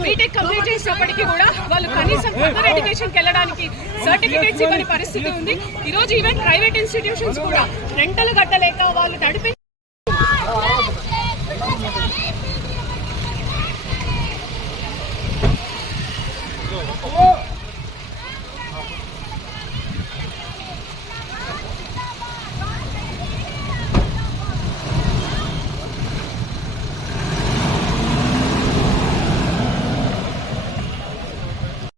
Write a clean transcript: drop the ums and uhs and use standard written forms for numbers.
BTech complete చేసినప్పటికీ కూడా వాళ్ళు కనీసం ఫర్దర్ ఎడ్యుకేషన్కి వెళ్ళడానికి సర్టిఫికేట్స్ ఇవ్వని పరిస్థితి ఉంది. ఈరోజు ఈవెన్ ప్రైవేట్ ఇన్స్టిట్యూషన్స్ కూడా రెంటలు కట్టలేక వాళ్ళు నడిపే Oh!